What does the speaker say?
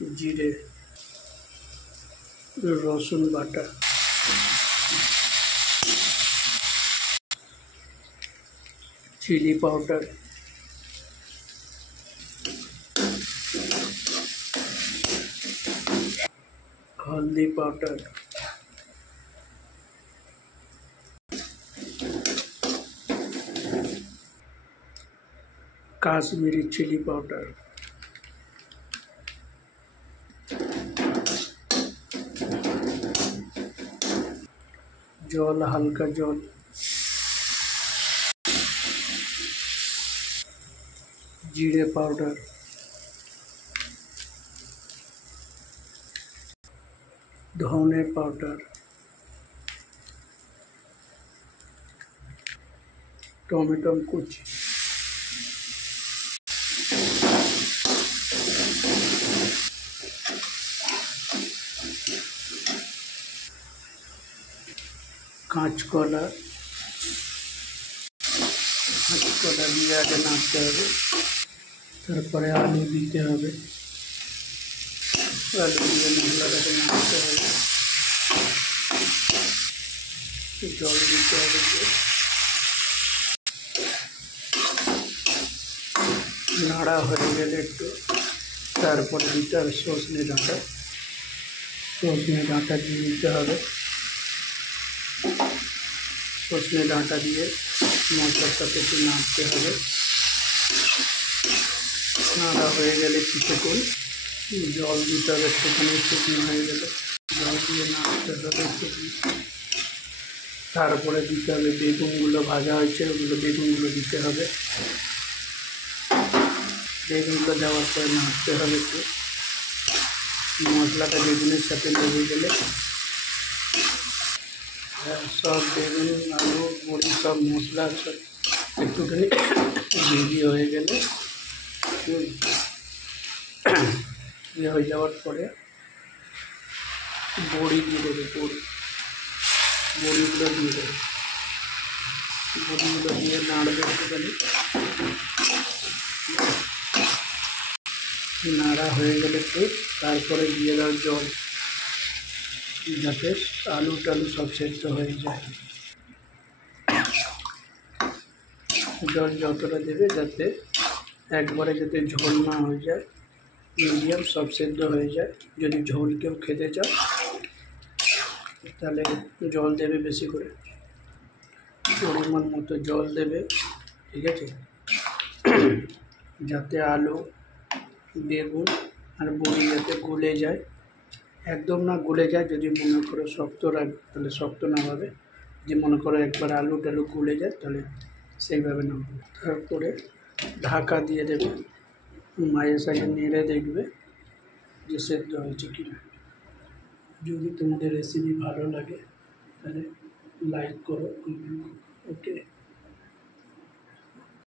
জিরে, রসুন বাটা, chilli powder, हल्दी पाउडर, काश्मीरी चिली पाउडर, जल, हल्का जल, जीरे पाउडर, धने पाउडर, टमेटो कुचि, काँचकला दिए आगे नाड़ते हैं, तारपरे आलू दीते हैं, आलू दिए मसलाटाके नाड़ते हैं, जल दीते हैं, नाड़ा हो गए एकटू तारपरे दीते हैं सजने डाँटा दिए दीते हैं, सजने डाँटा दिए मसलार साथे एकटू नाड़ते हैं, नाड़ा हो गए কিছুক্ষণ जल दीते हैं एकटूखानी शुकनो हो गए जल दिए नाड़ते हैं तारपरे दीते हैं बेगुनगुलो भाजा होयेछे ओगुलो बेगुनगुलो दीते हैं, बेगुनगुलो देওয়ার পরে नाड़ते हैं एकटू मसलाटा बेगुनेर साथे लेगे गेले सब बेगुन आलू बड़ी सब मसला सब एकटूखानी रेडी हो गए ये हो जावर परे बड़ी दिए देवे बड़ीगुलो दिए देवे बड़ीगुलो दिए नाड़बे एकटूखानी नाड़ा हो गए तारपरे दिए दाओ जल जाते आलू टालू सब सेদ্ধ हो जाए जल যতটা देवे जाते একবারে যাতে झोल ना हो जाए मीडियम सब सेদ্ধ हो जाए यदि झोल केउ खेते चाও ताहले जल देवे बेशी करे परिमाण मतो जल देवे ठीक है जाते आलू बेगुन और बड़ी जाते गले जाए एकदम ना गले जाए यदि मन करो शक्त राखबे ताहले शक्त नामाबे यदि मन करो एकबार आलू टालू गले जाए ताहले সেইভাবে নামাবে তারপরে ঢাকা দিয়ে দেবে মায়ের সাথে নেড়ে দেখবে যে সেদ্ধ হয়েছে কিনা যদি তোমাদের রেসিপি ভালো লাগে তাহলে লাইক করো কমেন্ট করো ওকে।